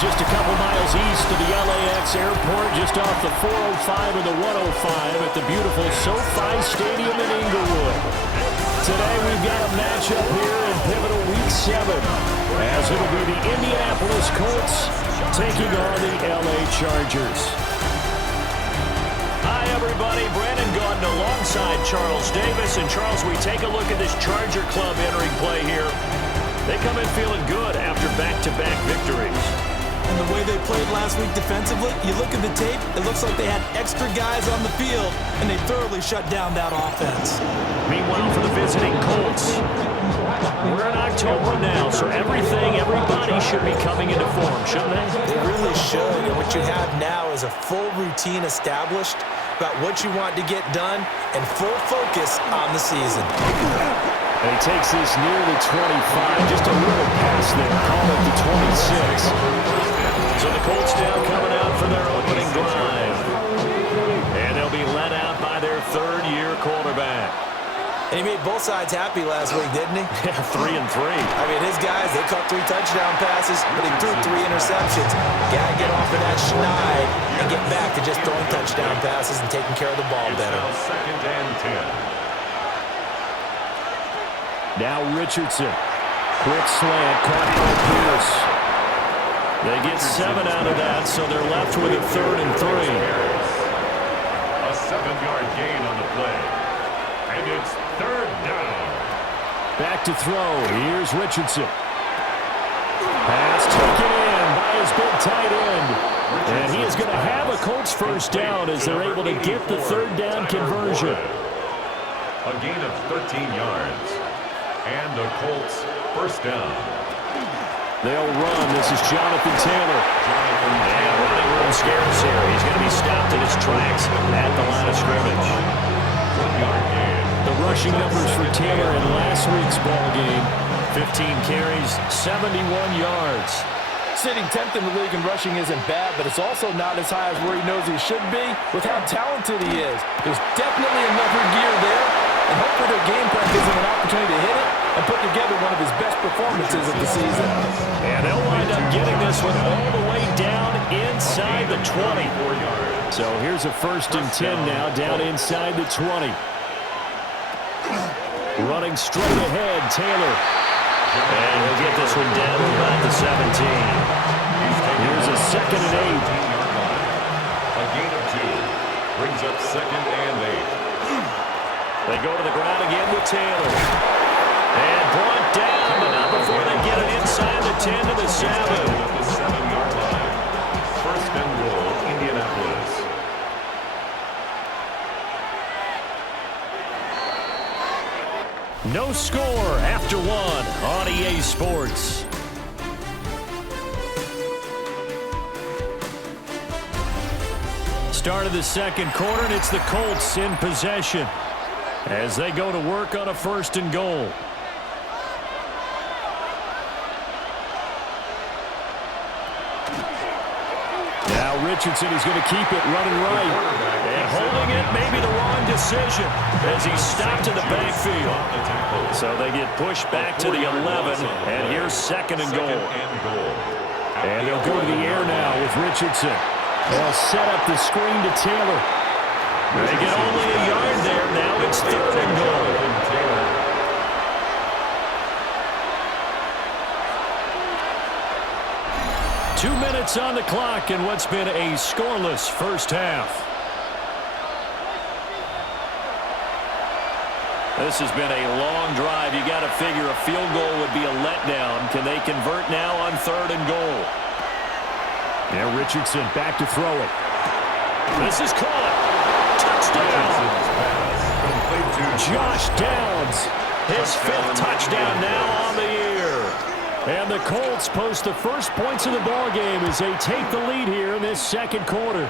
just a couple miles east of the LAX airport, just off the 405 and the 105 at the beautiful SoFi Stadium in Inglewood. Today we've got a matchup here in pivotal Week 7, as it'll be the Indianapolis Colts taking on the LA Chargers. Hi, everybody. Brandon Gaudin alongside Charles Davis. And, Charles, we take a look at this Charger club entering play here. They come in feeling good after back-to-back victories. And the way they played last week defensively, you look at the tape, it looks like they had extra guys on the field, and they thoroughly shut down that offense. Meanwhile, for the visiting Colts, we're in October now, so everybody should be coming into form, shouldn't they? They really should, and what you have now is a full routine established about what you want to get done and full focus on the season. And he takes this near the 25, just a little past there, call it the 26. So the Colts now coming out for their opening drive. And they'll be led out by their third-year quarterback. And he made both sides happy last week, didn't he? Yeah, 3 and 3. I mean, his guys, they caught 3 touchdown passes, but he threw 3 interceptions. Got to get off of that schneid and get back to just throwing touchdown passes and taking care of the ball better. Second and 10. Now Richardson. Quick slant, caught by Pierce. They get 7 out of that, so they're left with a 3rd and 3. A 7-yard gain on the play. And it's 3rd down. Back to throw. Here's Richardson. Pass taken in by his big tight end. And he is going to have a Colts first down as they're able to get the 3rd down conversion. A gain of 13 yards. And the Colts first down. They'll run. This is Jonathan Taylor. And running room scarce here. He's going to be stopped in his tracks at the line of scrimmage. 1-yard gain. The rushing numbers for Taylor in last week's ball game. 15 carries, 71 yards. Sitting 10th in the league in rushing isn't bad, but it's also not as high as where he knows he should be with how talented he is. There's definitely another gear there, and hopefully their game plan gives him an opportunity to hit it and put together one of his best performances of the season. And they'll wind up getting this one all the way down inside the 20. So here's a 1st and 10 now, down inside the 20. Running straight ahead, Taylor. And he'll get this one down to about the 17. Here's a 2nd and 8. A gain of 2. Brings up 2nd and 8. They go to the ground again with Taylor. And brought down, but not before they get it inside the 10 to the 7. At the 7-yard line. 1st and goal, Indianapolis. No score after 1 on EA Sports. Start of the 2nd quarter, and it's the Colts in possession as they go to work on a 1st and goal. Now Richardson is going to keep it running right. And holding it may be the wrong decision as he's stopped in the backfield. So they get pushed back to the 11, and here's 2nd and goal. And they'll go to the air now with Richardson. They'll set up the screen to Taylor. They get only a yard there. Now it's 3rd and goal. 2 minutes on the clock in what's been a scoreless first half. This has been a long drive. You got to figure a field goal would be a letdown. Can they convert now on 3rd and goal? Now Richardson back to throw it. This is caught. Touchdown. Josh Downs. His 5th touchdown now on the year. And the Colts post the first points of the ball game as they take the lead here in this 2nd quarter.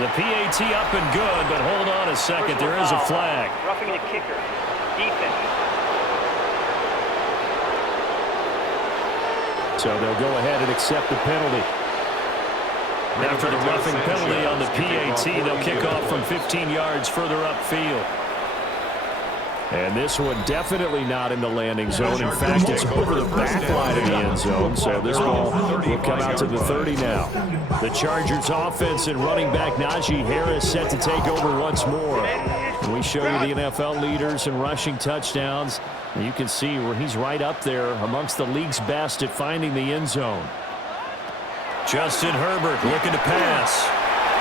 The PAT up and good, but hold on a second. There is a flag. Roughing the kicker. Defense. So they'll go ahead and accept the penalty. After the roughing penalty on the PAT, they'll kick off from 15 yards further upfield. And this one definitely not in the landing zone. In fact, it's over the back line of the end zone. So this ball will come out to the 30 now. The Chargers offense and running back Najee Harris set to take over once more. And we show you the NFL leaders in rushing touchdowns. And you can see where he's right up there amongst the league's best at finding the end zone. Justin Herbert looking to pass.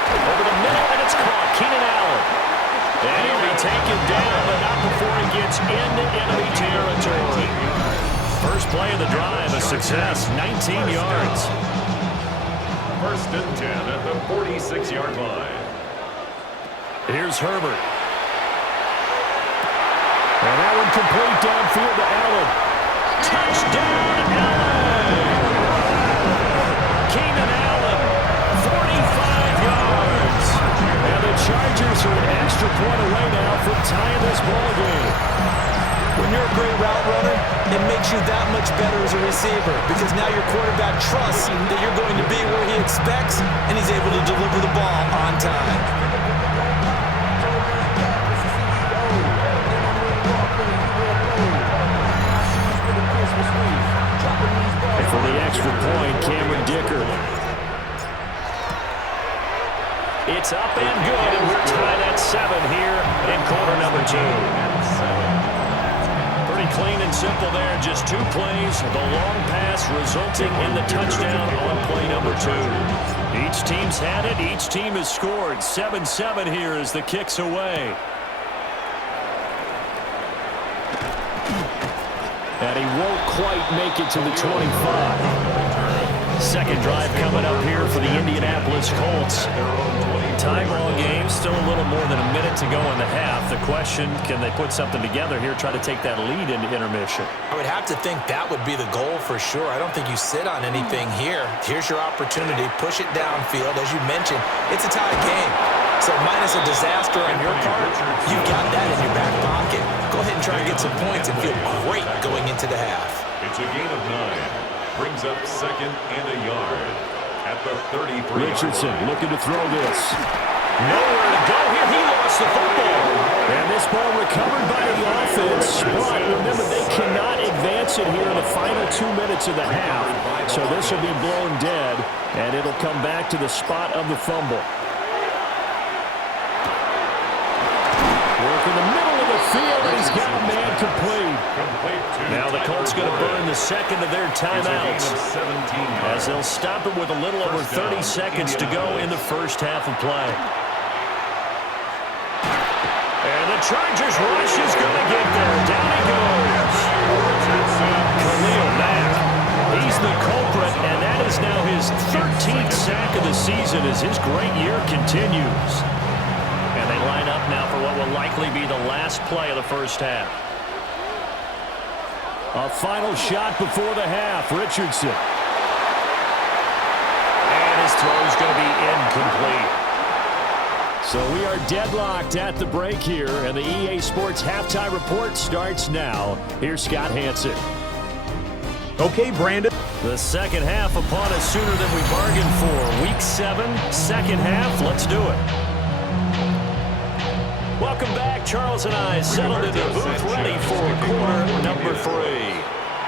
Over the middle, and it's caught. Keenan Allen. And he'll be taken down, but not before he gets into enemy territory. First play of the drive, a success, 19 yards. First and 10 at the 46-yard line. Here's Herbert. And that one complete downfield to Allen. Touchdown, Allen! Keenan Allen, 45 yards. And the Chargers are an extra point away now from tying this ball game. When you're a great route runner, it makes you that much better as a receiver because now your quarterback trusts that you're going to be where he expects, and he's able to deliver the ball on time. And for the extra point, Cameron Dicker. It's up and good, and we're tied at 7 here in quarter number 2. Pretty clean and simple there. Just 2 plays. The long pass resulting in the touchdown on play number 2. Each team's had it. Each team has scored. 7-7 here as the kick's away. And he won't quite make it to the 25. Second drive coming up here for the Indianapolis Colts. Tie ball game, still a little more than a minute to go in the half. The question, can they put something together here, try to take that lead into intermission? I would have to think that would be the goal for sure. I don't think you sit on anything here. Here's your opportunity. Push it downfield. As you mentioned, it's a tie game. So minus a disaster on your part, you've got that in your back pocket. Go ahead and try to get some points and feel great going into the half. It's a gain of 9. Brings up second and a yard at the 33. Richardson looking to throw this. Nowhere to go here. He lost the football. And this ball recovered by the offense. But remember, they cannot advance it here in the final 2 minutes of the half. So this will be blown dead, and it'll come back to the spot of the fumble. Work in the middle of the field, and he's got a man complete. Now the Colts going to burn the second of their timeouts as they'll stop it with a little over 30 seconds to go in the first half of play. And the Chargers rush is going to get there. Down he goes. Khalil Mack. He's the culprit, and that is now his 13th sack of the season as his great year continues. And they line up now for what will likely be the last play of the first half. A final shot before the half. Richardson. And his throw is going to be incomplete. So we are deadlocked at the break here, and the EA Sports Halftime Report starts now. Here's Scott Hansen. Okay, Brandon. The second half upon us sooner than we bargained for. Week 7, second half. Let's do it. Welcome back. Charles and I settled in the booth ready for quarter number 3.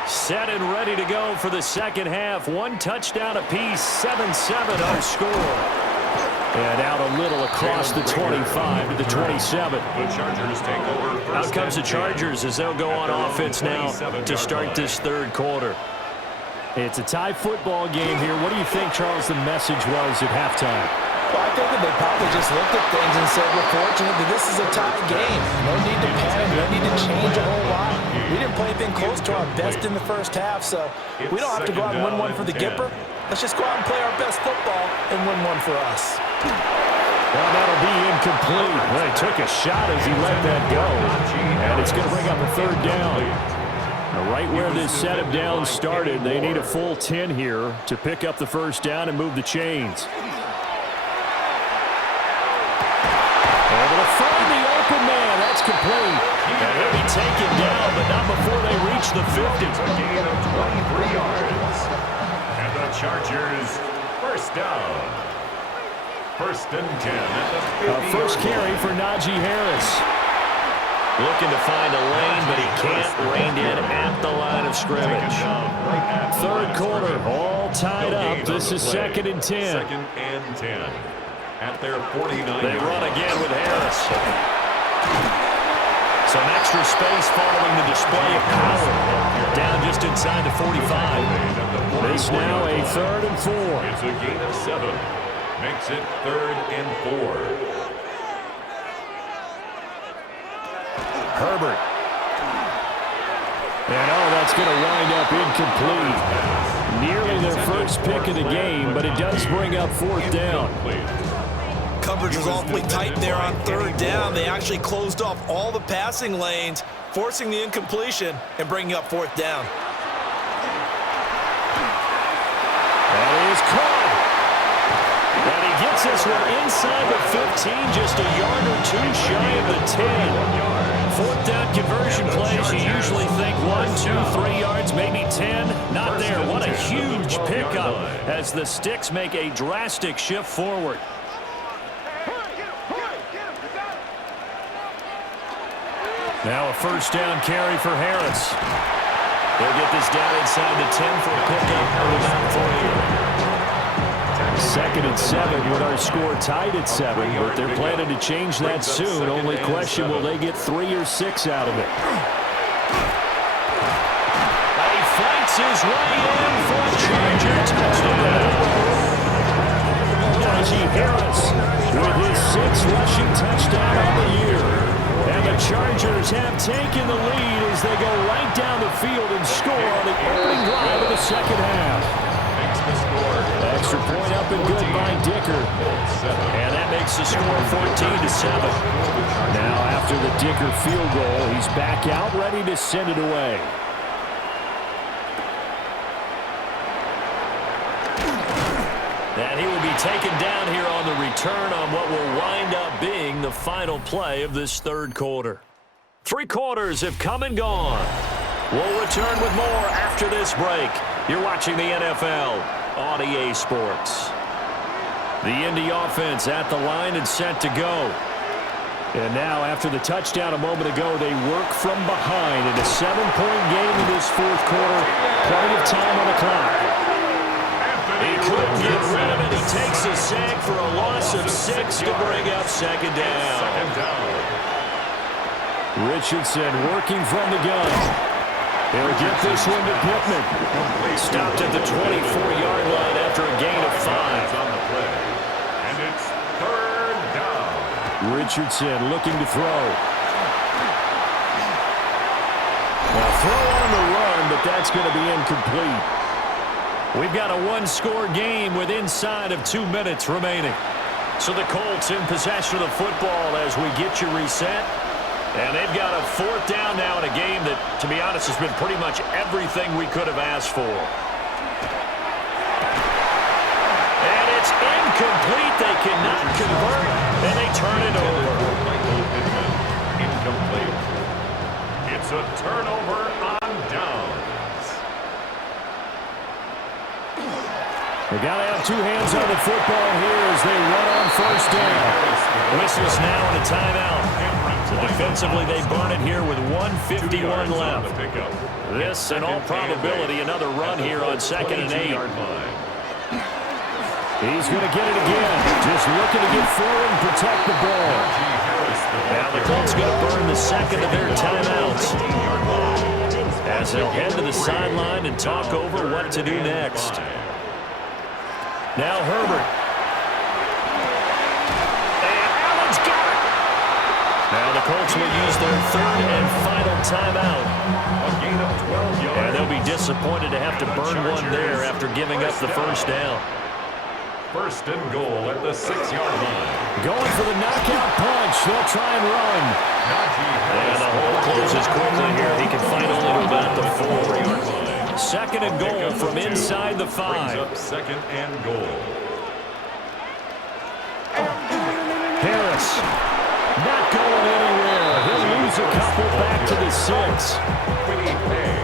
Set and ready to go for the second half. 1 touchdown apiece, 7-7 our score. And out a little across the 25 to the 27. The Chargers take over. Out comes the Chargers as they'll go on offense now to start this third quarter. It's a tie football game here. What do you think, Charles, the message was at halftime? Well, I think that they probably just looked at things and said, we're fortunate that this is a tie game. No need to panic. No need to change a whole lot. We didn't play anything close to our best in the first half, so we don't have to go out and win one for the Gipper. Let's just go out and play our best football and win one for us. Well, that'll be incomplete. Well, he took a shot as he let that go. And it's going to bring up a third down. Now, right where this set of downs started, they need a full 10 here to pick up the first down and move the chains. Able to find the open man. That's complete. And he'll be taken down, but not before they reach the 50. It's a gain of 23 yards. And the Chargers first down. First and 10 at the 50. First carry for Najee Harris. Looking to find a lane, but he can't. Reined in at the line of scrimmage. Third quarter, all tied up. This is 2nd and 10. 2nd and 10. At their 49. They run again with Harris. Some extra space following the display of power. Down just inside the 45. This now a 3rd and 4. It's a gain of 7. Makes it 3rd and 4. Herbert. And that's going to wind up incomplete. Nearly their first pick of the game, but it does bring up 4th down. Coverage was awfully tight there on 3rd down. They actually closed off all the passing lanes, forcing the incompletion and bringing up 4th down. That is caught. And he gets this one inside the 15, just a yard or 2 shy of the 10. 4th down conversion plays, you usually think 1, 2, 3 yards, maybe 10. Not there. What a huge pickup as the Sticks make a drastic shift forward. Now a 1st down carry for Harris. They'll get this down inside the 10 for a pickup of about 3. 2nd and 7 with our score tied at 7, but they're planning to change that soon. Only question, will they get 3 or 6 out of it? He fights his way in for a Charger touchdown. Najee Harris with his 6th rushing touchdown on the year. And the Chargers have taken the lead as they go right down the field and score on the opening drive of the 2nd half. Extra point up and good by Dicker. And that makes the score 14-7. Now after the Dicker field goal, he's back out ready to send it away. And he will be taken down here on the return on what will wind up being the final play of this 3rd quarter. 3 quarters have come and gone. We'll return with more after this break. You're watching the NFL on EA Sports. The Indy offense at the line and set to go. And now, after the touchdown a moment ago, they work from behind in a 7-point game in this 4th quarter. Plenty of time on the clock. He couldn't get rid of it. He takes a sack for a loss of 6 to bring up 2nd down. Richardson working from the gun. He'll get this one to Pittman. Stopped at the 24-yard line after a gain of 5. On the play. And it's 3rd down. Richardson looking to throw. Now throw on the run, but that's going to be incomplete. We've got a 1-score game with inside of 2 minutes remaining. So the Colts in possession of the football as we get you reset. And they've got a 4th down now in a game that, to be honest, has been pretty much everything we could have asked for. And it's incomplete. They cannot convert, and they turn it over. Incomplete. It's a turnover on downs. They got to have 2 hands on the football here as they run on 1st down. Whistles now and a timeout. So defensively, they burn it here with 1:51 left. This, in all probability, another run here on 2nd and 8. He's going to get it again. Just looking to get forward and protect the ball. Now the Colts going to burn the 2nd of their timeouts as they'll head to the sideline and talk over what to do next. Now Herbert. Now the Colts will use their 3rd and final timeout. A gain of 12 yards. And they'll be disappointed to have to burn one there after giving up the 1st down. 1st and goal at the 6-yard line. Going for the knockout punch. They'll try and run. And the hole closes quickly here. He can fight only to about the 4-yard line. 2nd and goal from inside the 5. Brings up 2nd and goal. Harris. Not going anywhere. He'll lose a couple back to the 6.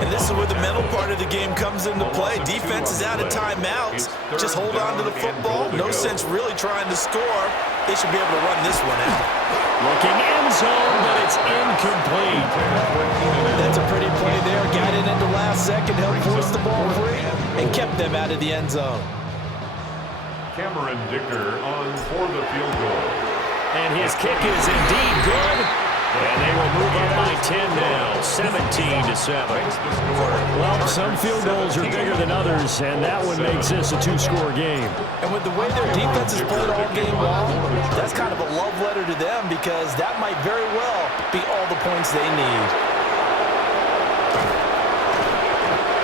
And this is where the mental part of the game comes into play. Defense is out of timeouts. Just hold on to the football. No sense really trying to score. they should be able to run this one out. Looking end zone, but it's incomplete. That's a pretty play there. Got it into last second, helped force the ball free, and kept them out of the end zone. Cameron Dicker on for the field goal. And his kick is indeed good. And they will move up by 10 now, 17-7. Well, some field goals are bigger than others, and that one makes this a two-score game. And with the way their defense has played all game long, that's kind of a love letter to them because that might very well be all the points they need.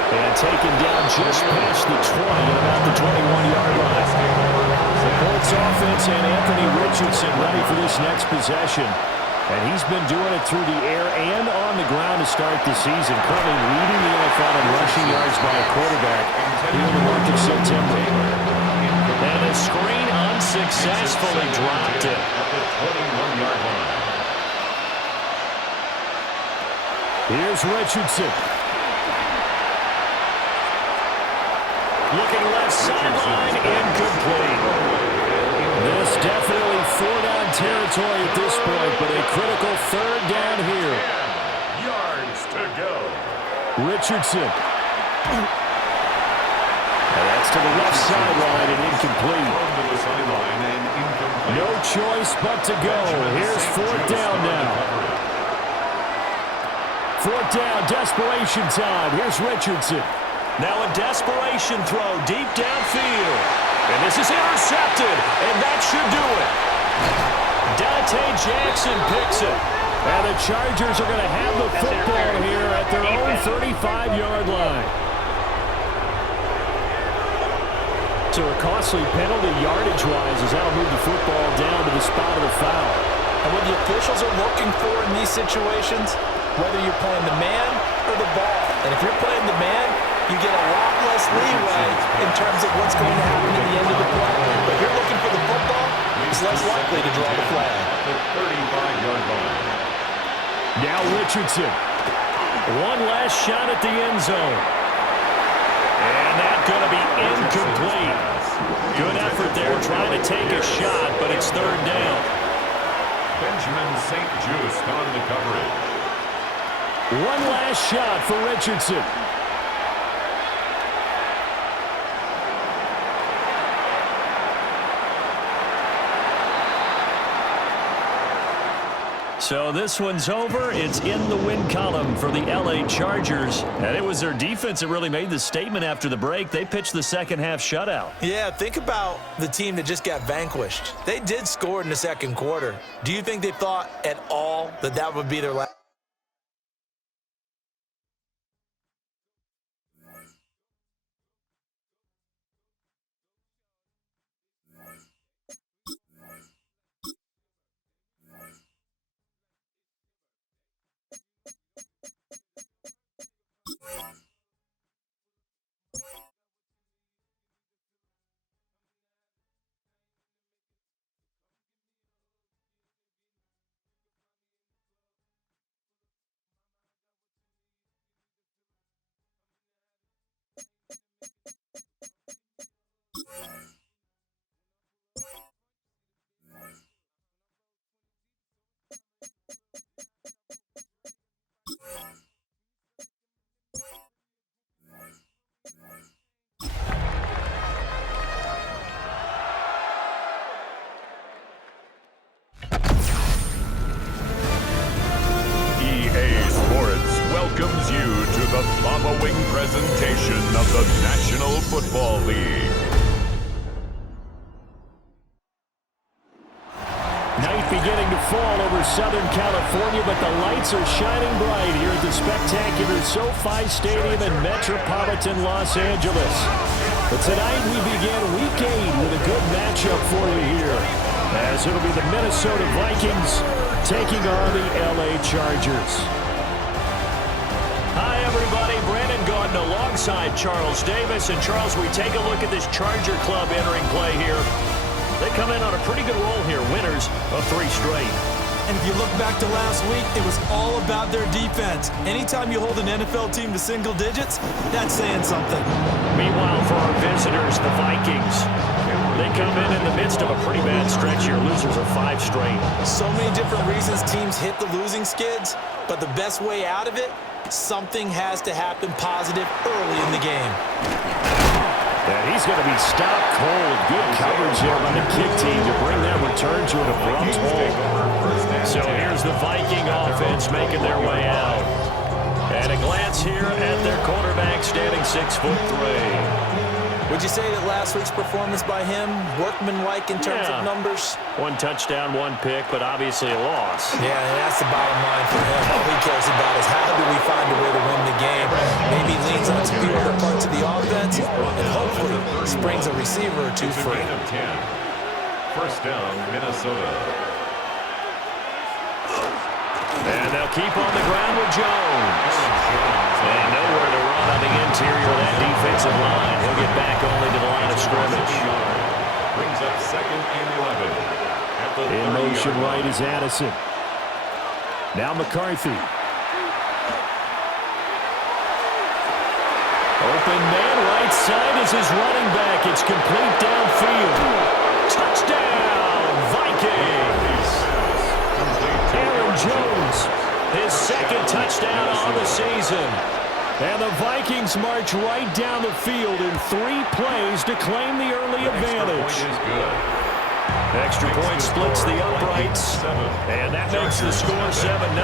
And taken down just past the 20 at about the 21-yard line. The Colts offense and Anthony Richardson ready for this next possession. And he's been doing it through the air and on the ground to start the season, currently leading the NFL in rushing yards by a quarterback here in the month of September. And the screen unsuccessfully dropped it. Here's Richardson. Looking left sideline, incomplete. This definitely four-down territory at this point, but a critical third down here. Yards to go. Richardson. And that's to the left sideline and incomplete. No choice but to go. Here's fourth down now. Fourth down, desperation time. Here's Richardson. Now a desperation throw deep downfield. And this is intercepted, and that should do it. Dante Jackson picks it. And the Chargers are going to have the football here at their own 35-yard line. So a costly penalty yardage-wise as that'll move the football down to the spot of the foul. And what the officials are looking for in these situations, whether you're playing the man or the ball, and if you're playing the man, you get a lot less leeway in terms of what's going to happen at the end of the play. But if you're looking for the football, it's less likely to draw the flag. The 35-yard line. Now Richardson. One last shot at the end zone. And that's going to be incomplete. Good effort there trying to take a shot, but it's third down. Benjamin St. Just on the coverage. One last shot for Richardson. So this one's over. It's in the win column for the LA Chargers. And it was their defense that really made the statement after the break. They pitched the second half shutout. Yeah, think about the team that just got vanquished. They did score in the second quarter. Do you think they thought at all that that would be their last? Welcomes you to the following presentation of the National Football League. Night beginning to fall over Southern California, but the lights are shining bright here at the spectacular SoFi Stadium in metropolitan Los Angeles. But tonight we begin Week 8 with a good matchup for you here, as it'll be the Minnesota Vikings taking on the LA Chargers. Hi, everybody. Brandon Gaudin alongside Charles Davis. And, Charles, we take a look at this Charger club entering play here. They come in on a pretty good roll here, winners of 3 straight. And if you look back to last week, it was all about their defense. Anytime you hold an NFL team to single digits, that's saying something. Meanwhile, for our visitors, the Vikings, they come in the midst of a pretty bad stretch here. Losers of 5 straight. So many different reasons teams hit the losing skids, but the best way out of it, something has to happen positive early in the game. And he's going to be stopped cold. Good coverage there by the kick team to bring that return to an abrupt halt. So here's the Viking offense making their way out. And a glance here at their quarterback standing 6'3". Would you say that last week's performance by him, workmanlike in terms of numbers? 1 touchdown, 1 pick, but obviously a loss. Yeah, and that's the bottom line for him. All he cares about is how do we find a way to win the game. Maybe leans on some few other parts of the offense, and hopefully springs a receiver or two free. First down, Minnesota. And they'll keep on the ground with Jones. And nowhere to run on the interior of that defensive line. He'll get back only to the line of scrimmage. Brings up 2nd and 11. In motion right is Addison. Now McCarthy. Open man right side is his running back. It's complete downfield. Touchdown, Vikings. Aaron Jones, his 2nd touchdown on the season. And the Vikings march right down the field in 3 plays to claim the early advantage. Extra point splits the uprights, and that makes the score 7-0.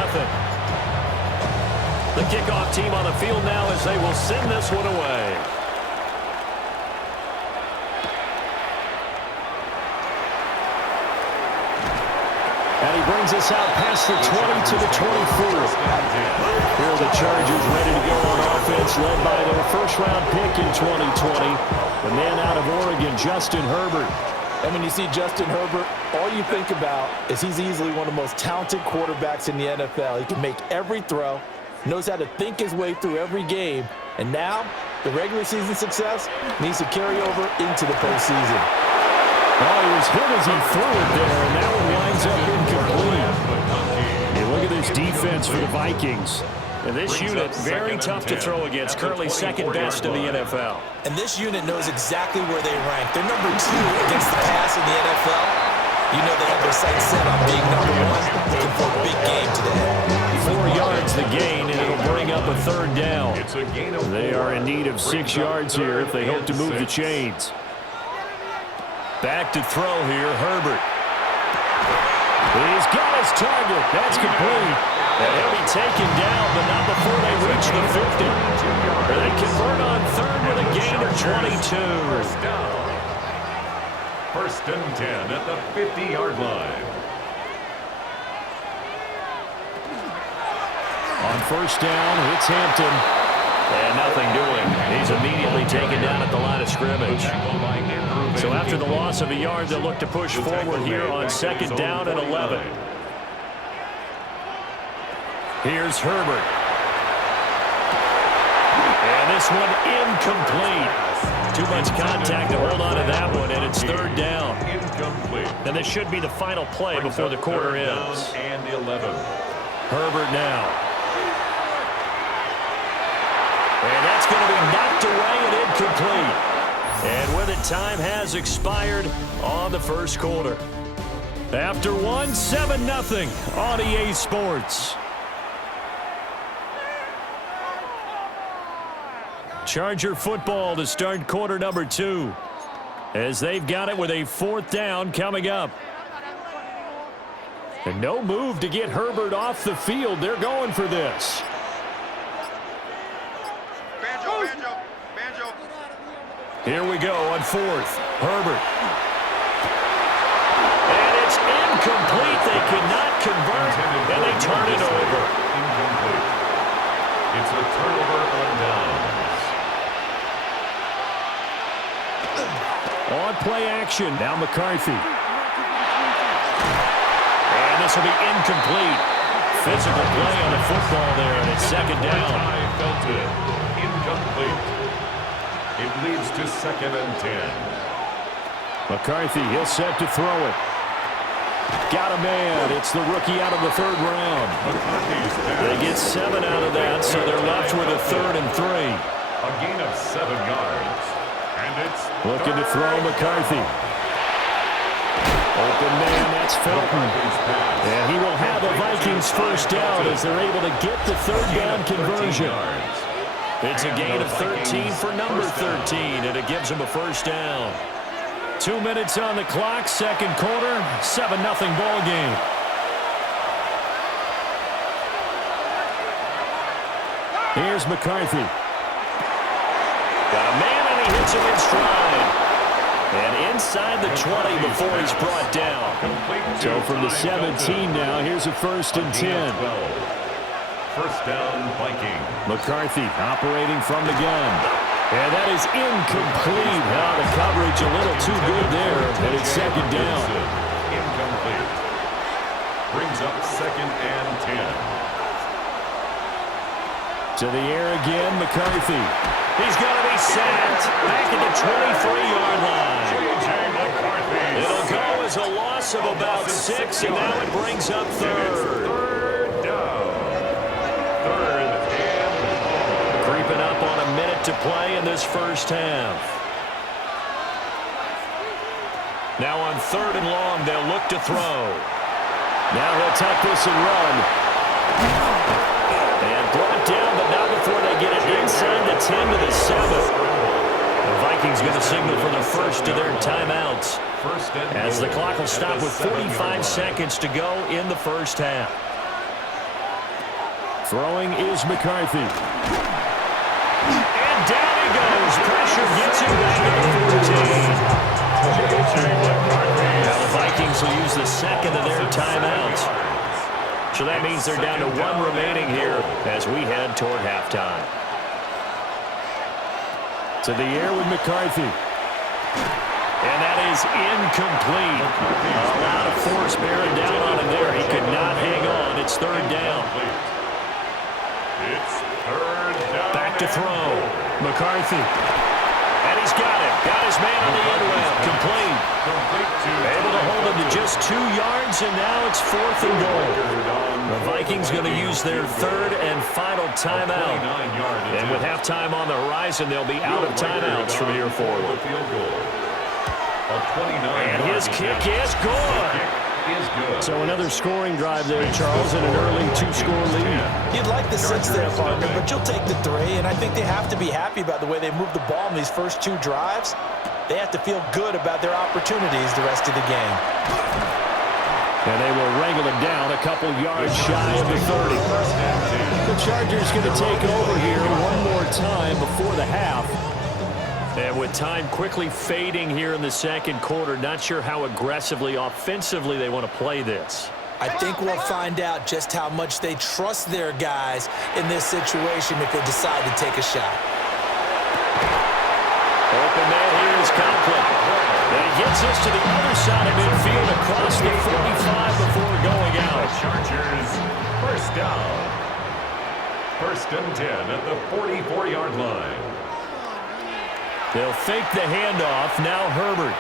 The kickoff team on the field now as they will send this one away. And he brings us out past the 20 to the 24. Here are the Chargers ready to go on offense, led by their first-round pick in 2020. The man out of Oregon, Justin Herbert. And when you see Justin Herbert, all you think about is he's easily one of the most talented quarterbacks in the NFL. He can make every throw, knows how to think his way through every game, and now the regular season success needs to carry over into the postseason. Oh, he was hit as he threw it there, and that one winds up incomplete. And look at this defense for the Vikings. And this unit, very tough to throw against, currently 2nd best in the NFL. And this unit knows exactly where they rank. They're number 2 against the pass in the NFL. You know they have their sights set on being number 1, looking for a big game today. 4 yards the gain, and it'll bring up a 3rd down. They are in need of 6 yards here if they hope to move the chains. Back to throw here, Herbert. He's got his target. That's complete. And he'll be taken down, but not before they reach the 50. They convert on 3rd with a gain of 22. First down. 1st and 10 at the 50-yard line. On 1st down, it's Hampton. And nothing doing. He's immediately taken down at the line of scrimmage. So after the loss of a yard, they'll look to push forward here on 2nd down and 11. Here's Herbert. And this one incomplete. Too much contact to hold on to that one, and it's 3rd down. Incomplete. And this should be the final play before the quarter ends. And 11. Herbert now. And that's going to be knocked away and incomplete. And with it, time has expired on the 1st quarter. After 1, 7-0 on EA Sports. Charger football to start quarter number 2. As they've got it with a 4th down coming up. And no move to get Herbert off the field. They're going for this. Here we go on 4th. Herbert. And it's incomplete. They could not convert, and they turn it over. Incomplete. It's a turnover on downs. On play action. Now McCarthy. And this will be incomplete. Physical play on the football there, and it's 2nd down. I felt it. Incomplete. It leads to 2nd and 10. McCarthy, he'll set to throw it. Got a man. It's the rookie out of the 3rd round. They get 7 out of that, so they're left with a 3rd and 3. A gain of 7 yards. And it's looking to throw McCarthy. Open man, that's Felton. And he will have the Vikings first down as they're able to get the third down conversion. It's a gain of 13 for number 13, and it gives them a first down. 2 minutes on the clock, second quarter, 7-0 ball game. Here's McCarthy. Got a man, and he hits him in stride. And inside the 20 before he's brought down. So from the 17 now, here's a 1st and 10. First down, Viking. McCarthy operating from the gun. And that is incomplete. Now the coverage a little too good there, and it's second down. Incomplete. Brings up 2nd and 10. To the air again, McCarthy. He's going to be sacked back at the 23-yard line. It'll go as a loss of about 6, and now it brings up 3rd. Third down. 3rd and long. Creeping up on a minute to play in this first half. Now on 3rd and long, they'll look to throw. Now he'll tuck this and run. And brought down, but not before they get it inside the 10 to the 7. The Vikings going to signal for the first of their timeouts, as the clock will stop with 45 seconds to go in the first half. Throwing is McCarthy. And down he goes. Pressure gets him back at the 14. Now the Vikings will use the second of their timeouts. So that means they're down to 1 remaining here as we head toward halftime. To the air with McCarthy. And that is incomplete. A lot of force bearing down on him there. He could not hang on. It's 3rd down. It's 3rd down. Back to throw. McCarthy. And he's got it. Got his man on the end route. Complete. Able to hold him to just 2 yards, and now it's 4th and goal. The Vikings going to use their 3rd and final timeout. And with halftime on the horizon, they'll be out of timeouts from here forward. And his kick is good. So another scoring drive there, Charles, and an early 2-score lead. You'd like the 6 there, partner, but you'll take the 3, and I think they have to be happy about the way they moved the ball in these first 2 drives. They have to feel good about their opportunities the rest of the game. And they will wrangle him down a couple yards shy of the 30. The Chargers going to take over here one more time before the half. And with time quickly fading here in the second quarter, not sure how aggressively, offensively they want to play this. I think we'll find out just how much they trust their guys in this situation if they decide to take a shot. Open man here is Conklin. And he gets us to the other side of midfield across the 45 before going out. Chargers, first down. 1st and 10 at the 44-yard line. They'll fake the handoff. Now Herbert.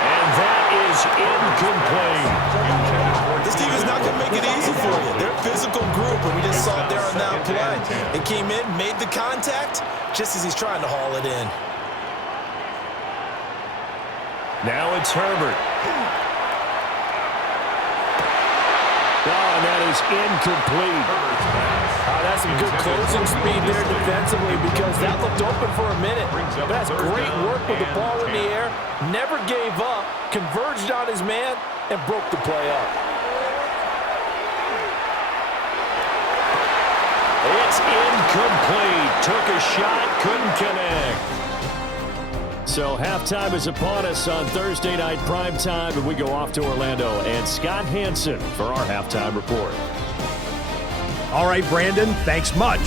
And that is incomplete. This team is not going to make it easy for you. They're a physical group, and we just saw it there on that play. It came in, made the contact, just as he's trying to haul it in. Now it's Herbert. And that is incomplete. That's some good closing speed there defensively because that looked open for a minute. But that's great work with the ball in the air. Never gave up, converged on his man, and broke the play up. It's incomplete. Took a shot, couldn't connect. So halftime is upon us on Thursday night primetime, and we go off to Orlando. And Scott Hansen for our halftime report. All right, Brandon, thanks much.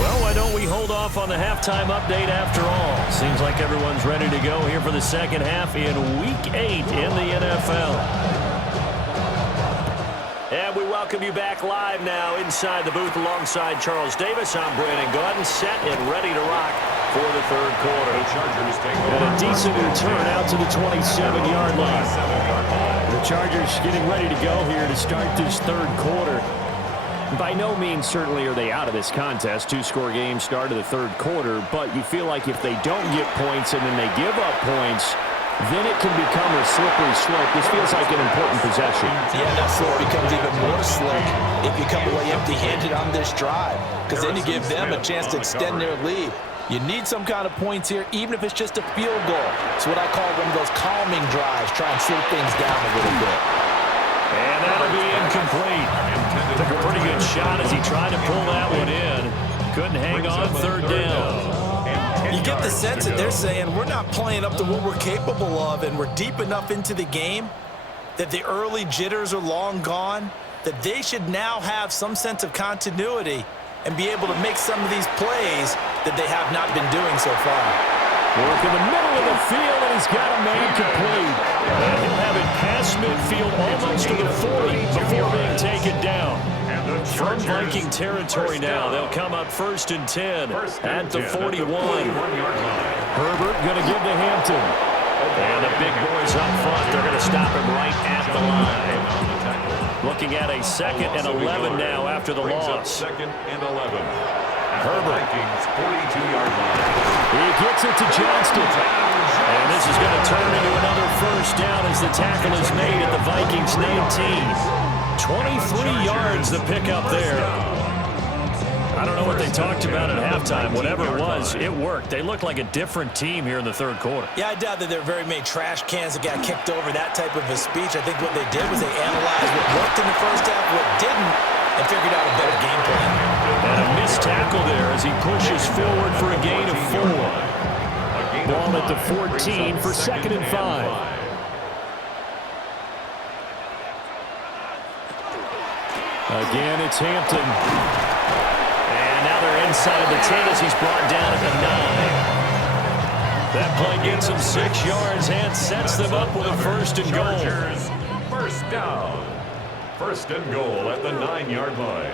Well, why don't we hold off on the halftime update after all? Seems like everyone's ready to go here for the second half in Week 8 in the NFL. And we welcome you back live now inside the booth alongside Charles Davis. I'm Brandon Gaudin, set and ready to rock for the third quarter. And a decent return out to the 27-yard line. The Chargers getting ready to go here to start this third quarter. By no means certainly are they out of this contest. 2-score game start of the third quarter, but you feel like if they don't get points and then they give up points, then it can become a slippery slope. This feels like an important possession. Yeah, that slope becomes even more slick if you come away empty-handed on this drive, because then you give them a chance to extend their lead. You need some kind of points here, even if it's just a field goal. It's what I call one of those calming drives, try and slow things down a little bit. And that'll be incomplete. Took a pretty good shot as he tried to pull that one in. Couldn't hang on third down. You get the sense that they're saying we're not playing up to what we're capable of, and we're deep enough into the game that the early jitters are long gone, that they should now have some sense of continuity and be able to make some of these plays that they have not been doing so far. Work in the middle of the field, and he's got a man complete. And he'll have it past midfield almost to the 40 before being taken down. From Viking territory now, they'll come up 1st and 10 at the 41. Herbert going to give to Hampton. And the big boys up front, they're going to stop him right at the line. Looking at a 2nd and 11 now after the loss. 2nd and 11. Herbert. Vikings 42-yard line. He gets it to Johnston. And this is going to turn into another first down as the tackle is made at the Vikings 19. 23 yards the pickup there. I don't know what they talked about at halftime. Whatever it was, it worked. They looked like a different team here in the third quarter. Yeah, I doubt that there were very many trash cans that got kicked over, that type of a speech. I think what they did was they analyzed what worked in the first half, what didn't, and figured out a better game plan. And a missed tackle there as he pushes forward for a gain of 4. Ball at the 14 for 2nd and 5. Again, it's Hampton. And now they're inside the 10 as he's brought down at the 9. That play gets him 6 yards and sets them up with a 1st and goal. First down. 1st and goal at the 9-yard line.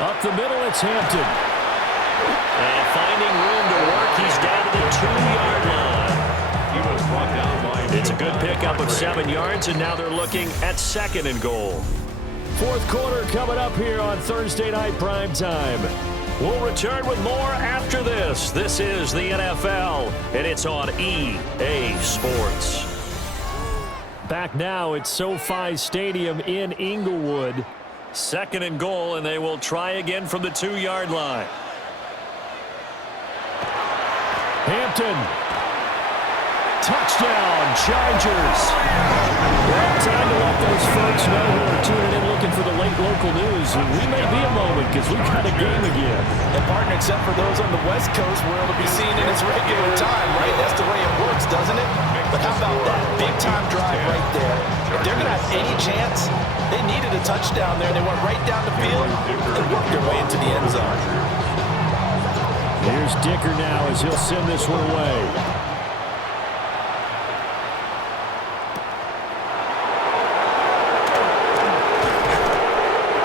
Up the middle, it's Hampton. And finding room to work, he's down to the 2-yard line. He was brought down by It's a good pickup of 7 yards, and now they're looking at 2nd and goal. 4th quarter coming up here on Thursday Night Prime Time. We'll return with more after this. This is the NFL, and it's on EA Sports. Back now at SoFi Stadium in Inglewood. 2nd and goal, and they will try again from the 2-yard line. Hampton. Touchdown, Chargers. Well, time to let those folks know who are tuning in looking for the late local news. We may be a moment because we've got a game again. And partner, except for those on the West Coast, where it'll be seen in its regular time, right? That's the way it works, doesn't it? But how about that big-time drive right there? If they're going to have any chance, they needed a touchdown there. They went right down the field and worked their way into the end zone. Here's Dicker now as he'll send this one away.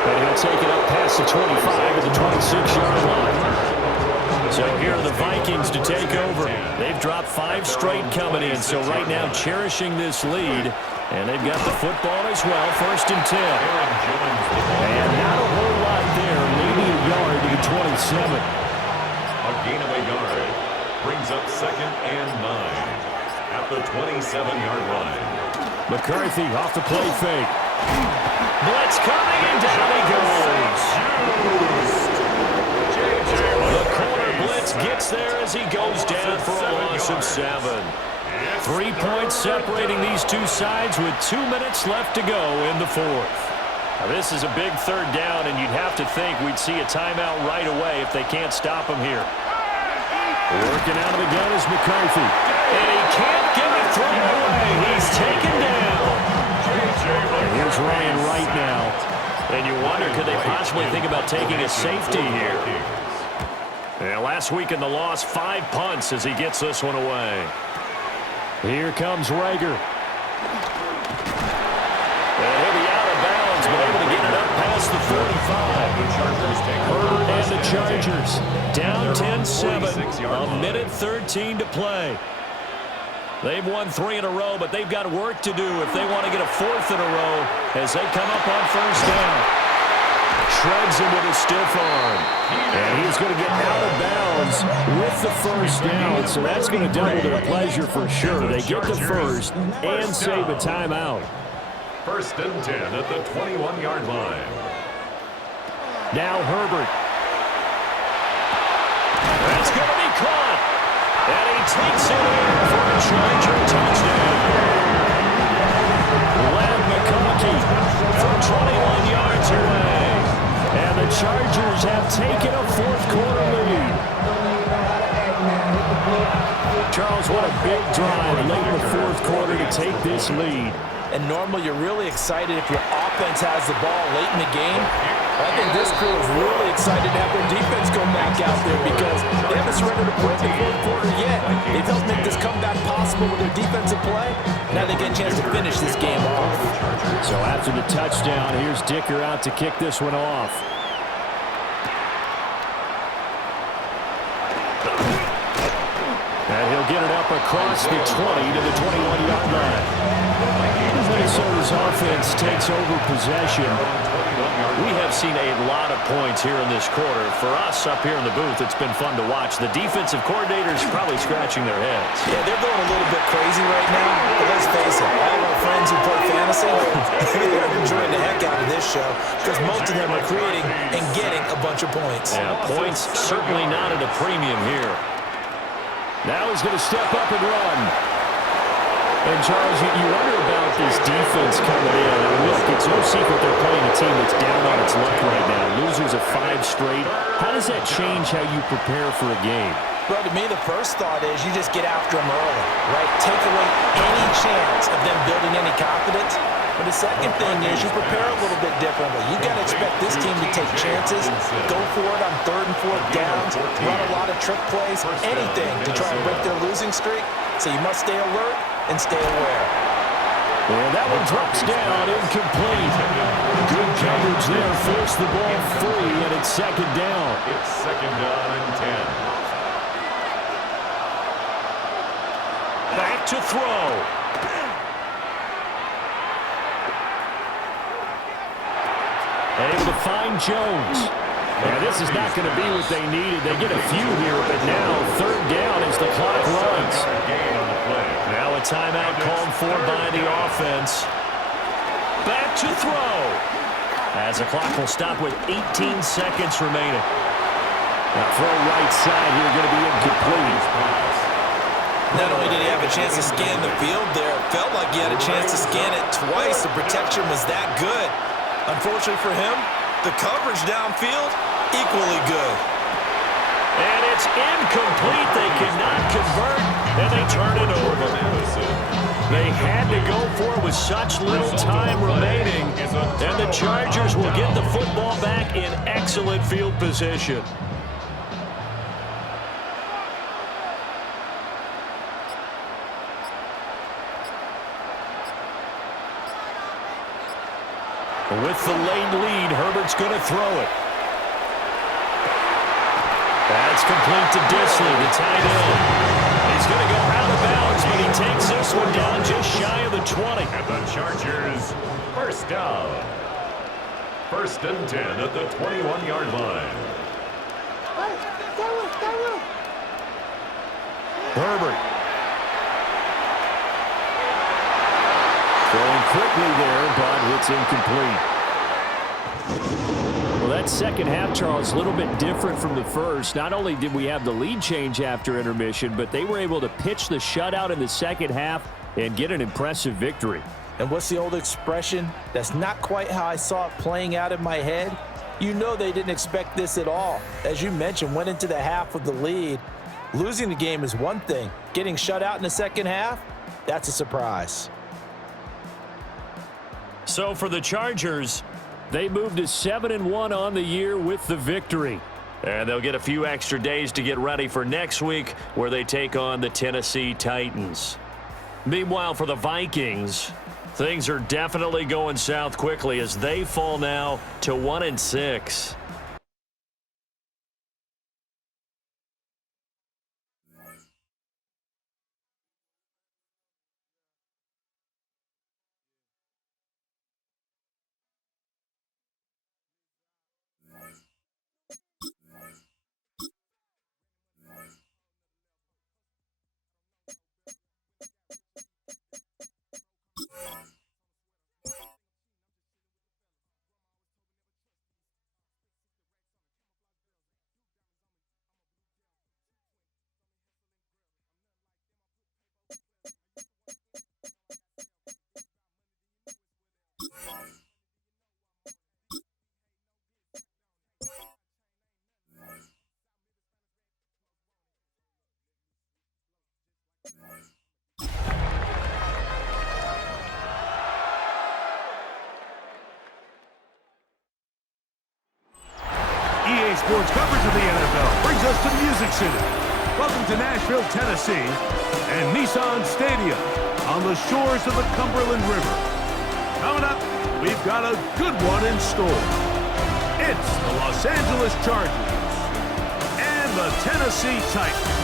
And he'll take it up past the 25 to the 26-yard line. So here are the Vikings to take over. They've dropped 5 straight coming in, so right now cherishing this lead. And they've got the football as well, 1st and 10. And not a whole lot there, maybe a yard to the 27. a gain of a yard. Brings up 2nd and 9 at the 27-yard line. McCarthy off the play fake. Blitz coming, and down he goes. The corner blitz gets there as he goes down for a loss of 7. 3 points separating these two sides with 2 minutes left to go in the 4th. Now this is a big 3rd down, and you'd have to think we'd see a timeout right away if they can't stop him here. Working out of the gun is McCarthy. And he can't get it thrown away. He's taken down. And here's Ryan Wright now. And you wonder, could they possibly think about taking a safety here? Yeah, last week in the loss, 5 punts as he gets this one away. Here comes Rager. And he'll be out of bounds, but able to get it up past the 45. And the Chargers down 10-7, a minute 13 to play. They've won 3 in a row, but they've got work to do if they want to get a 4th in a row as they come up on 1st down. shreds him with a stiff arm. And he's going to get out of bounds with the first down. So that's going to double their pleasure for sure. They get the first and save a timeout. 1st and 10 at the 21-yard line. Now Herbert. That's going to be caught. And he takes it in for a Charger touchdown. Len McConkey from 21 yards away. And the Chargers have taken a fourth-quarter lead. Charles, what a big drive late in the fourth quarter to take this lead. And normally you're really excited if your offense has the ball late in the game. I think this crew is really excited to have their defense go back out there because they haven't surrendered a point in the fourth quarter yet. They've helped make this comeback possible with their defensive play. Now they get a chance to finish this game off. So after the touchdown, here's Dicker out to kick this one off. And he'll get it up across the 20 to the 21-yard line. Minnesota's offense takes over possession. We have seen a lot of points here in this quarter. For us up here in the booth, it's been fun to watch. The defensive coordinators probably scratching their heads. Yeah, they're going a little bit crazy right now. But let's face it, all our friends who play fantasy, they're enjoying the heck out of this show because most of them are creating and getting a bunch of points. Yeah, points certainly not at a premium here. Now he's going to step up and run. And, Charles, you wonder about this defense coming in. And look, it's no secret they're playing a team that's down on its luck right now. Losers of 5 straight. How does that change how you prepare for a game? Well, to me, the first thought is you just get after them early, right? Take away any chance of them building any confidence. But the second thing is you prepare a little bit differently. You got to expect this team to take chances, go for it on 3rd and 4th downs, run a lot of trick plays, anything to try and break their losing streak. So you must stay alert and stay aware. And that one drops down, incomplete. Good coverage there, forced the ball free, and it's 2nd down. It's 2nd down and 10. Back to throw. And able to find Jones. And this is not going to be what they needed. They get a few here, but now 3rd down as the clock runs. Now a timeout called for by the offense. Back to throw. As the clock will stop with 18 seconds remaining. Now throw right side here going to be incomplete. Not only did he have a chance to scan the field there, it felt like he had a chance to scan it twice. The protection was that good. Unfortunately for him, the coverage downfield, equally good. And it's incomplete. They cannot convert, and they turn it over. They had to go for it with such little time remaining, and the Chargers will get the football back in excellent field position. With the late lead, Herbert's going to throw it. That's complete to Disley, the tight end. He's going to go out of bounds, but he takes this one down just shy of the 20. And the Chargers, 1st down. 1st and 10 at the 21-yard line. Herbert. Throwing quickly there, but it's incomplete. Well, that second half, Charles, a little bit different from the first. Not only did we have the lead change after intermission, but they were able to pitch the shutout in the second half and get an impressive victory. And what's the old expression? That's not quite how I saw it playing out in my head. You know they didn't expect this at all. As you mentioned, went into the half with the lead. Losing the game is one thing. Getting shut out in the second half, that's a surprise. So for the Chargers, they moved to 7-1 on the year with the victory. And they'll get a few extra days to get ready for next week where they take on the Tennessee Titans. Meanwhile, for the Vikings, things are definitely going south quickly as they fall now to 1-6. Saturday sports coverage of the NFL brings us to Music City. Welcome to Nashville, Tennessee, and Nissan Stadium on the shores of the Cumberland River. Coming up, we've got a good one in store. It's the Los Angeles Chargers and the Tennessee Titans.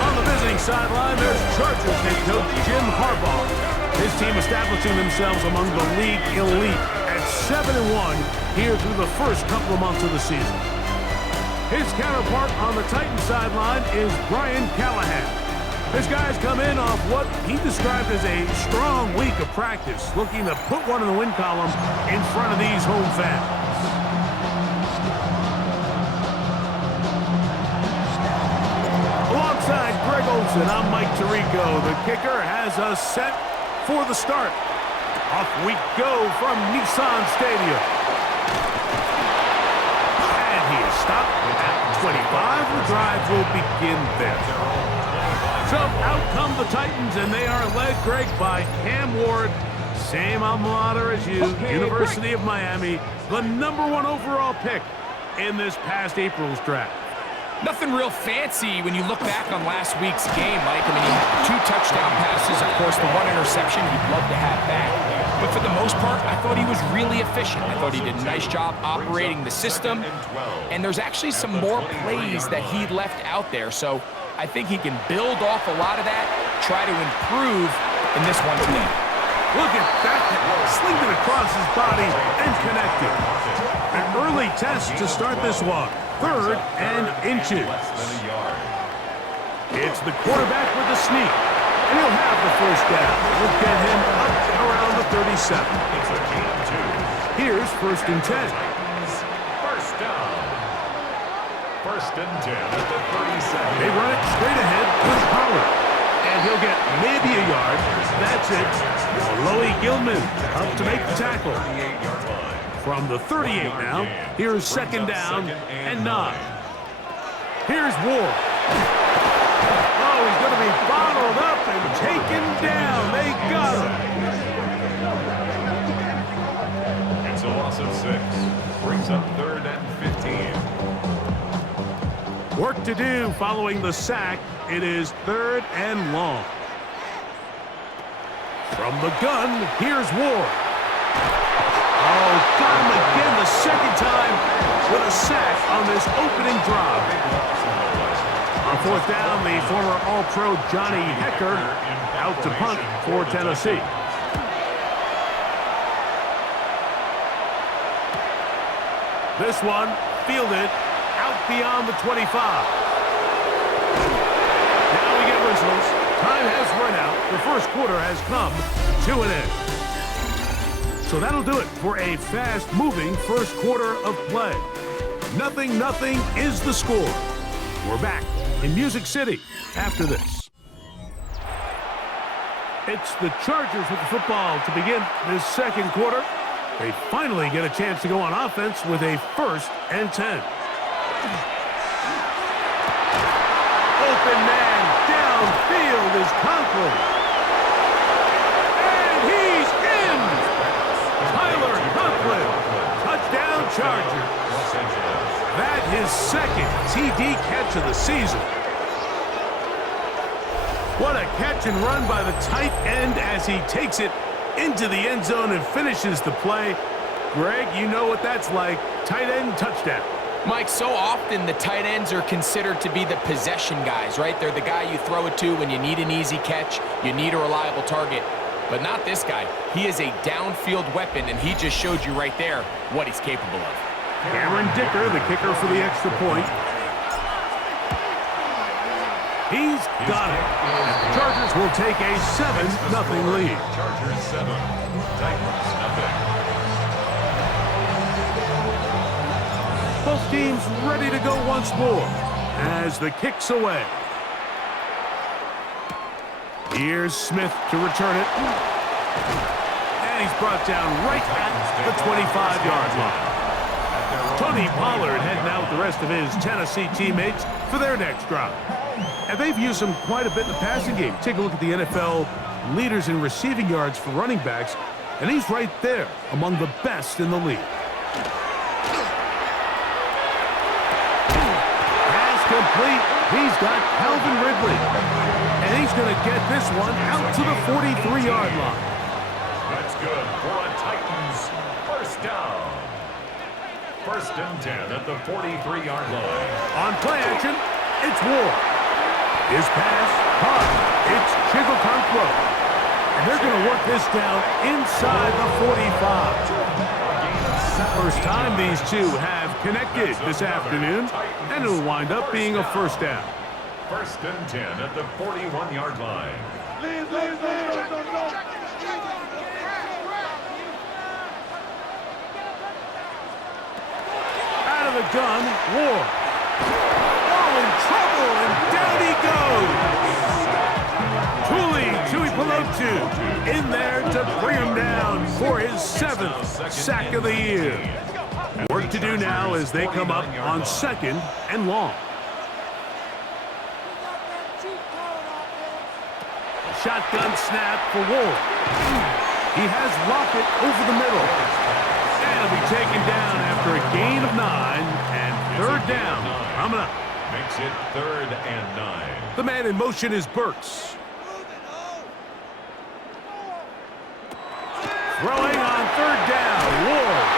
On the visiting sideline, there's Chargers head coach Jim Harbaugh. His team establishing themselves among the league elite at 7-1 here through the first couple of months of the season. His counterpart on the Titans sideline is Brian Callahan. His guys come in off what he described as a strong week of practice, looking to put one in the win column in front of these home fans. Alongside Greg Olsen, I'm Mike Tirico. The kicker has us set for the start. Off we go from Nissan Stadium. And he is stopped at 25. The drive will begin there. So out come the Titans, and they are led, Greg, by Cam Ward. Same alma mater as you, University of Miami. The #1 overall pick in this past April's draft. Nothing real fancy when you look back on last week's game, Mike. I mean, he had 2 touchdown passes, of course, the 1 interception you'd love to have back. But for the most part, I thought he was really efficient. I thought he did a nice job operating the system. And there's actually some more plays that he left out there. So I think he can build off a lot of that, try to improve in this one today. Look at that. Slinged it across his body and connected. An early test to start this one. 3rd and inches. It's the quarterback with the sneak. And he'll have the first down. We'll get him up around the 37. Here's 1st and 10. First down. 1st and 10 at the 37. They run it straight ahead with Pollard. And he'll get maybe a yard. That's it. Loey Gilman up to make the tackle. From the 38 now, here's 2nd down and 9. Here's Ward. Oh, he's going to be bottled up and taken down. They got him. It's a loss of 6. Brings up 3rd and 15. Work to do following the sack. It is 3rd and long. From the gun, here's Ward. Oh, got him again the 2nd time with a sack on this opening drive. On 4th down, the former All-Pro Johnny Hecker out to punt for Tennessee. This one fielded out beyond the 25. Now we get whistles. Time has run out. The first quarter has come to an end. So that'll do it for a fast-moving first quarter of play. 0-0 is the score. We're back in Music City after this. It's the Chargers with the football to begin this second quarter. They finally get a chance to go on offense with a 1st and 10. Open man downfield is Conklin. And he's in! Tyler Conklin. Touchdown Chargers. That his 2nd TD catch of the season. What a catch and run by the tight end as he takes it into the end zone and finishes the play. Greg, you know what that's like. Tight end touchdown. Mike, so often the tight ends are considered to be the possession guys, right? They're the guy you throw it to when you need an easy catch, you need a reliable target. But not this guy. He is a downfield weapon, and he just showed you right there what he's capable of. Cameron Dicker, the kicker for the extra point. He's got it. And the Chargers will take a 7-0 lead. Chargers 7, Titans 0. Both teams ready to go once more as the kick's away. Here's Smith to return it. And he's brought down right at the 25-yard line. Tony Pollard heading out with the rest of his Tennessee teammates for their next drive. And they've used him quite a bit in the passing game. Take a look at the NFL leaders in receiving yards for running backs, and he's right there among the best in the league. Pass complete. He's got Calvin Ridley. And he's going to get this one out to the 43-yard line. That's good for a Titans first down. First and 10 at the 43-yard line. On play action, it's Ward. His pass, hard. It's Chiggleton throw. And they're going to work this down inside the 45. First time these two have connected this afternoon, and it'll wind up being a first down. First and 10 at the 41-yard line. Out of the gun, Ward. Oh, in trouble, and down he goes. Tui Pelotu in there to bring him down for his 7th sack of the year. Work to do now as they come up on 2nd and long. Shotgun snap for Ward. He has Lockett over the middle. And he'll be taken down after a gain of 9 and third down. Coming up. Makes it 3rd and 9. The man in motion is Burks. Throwing on 3rd down. Ward.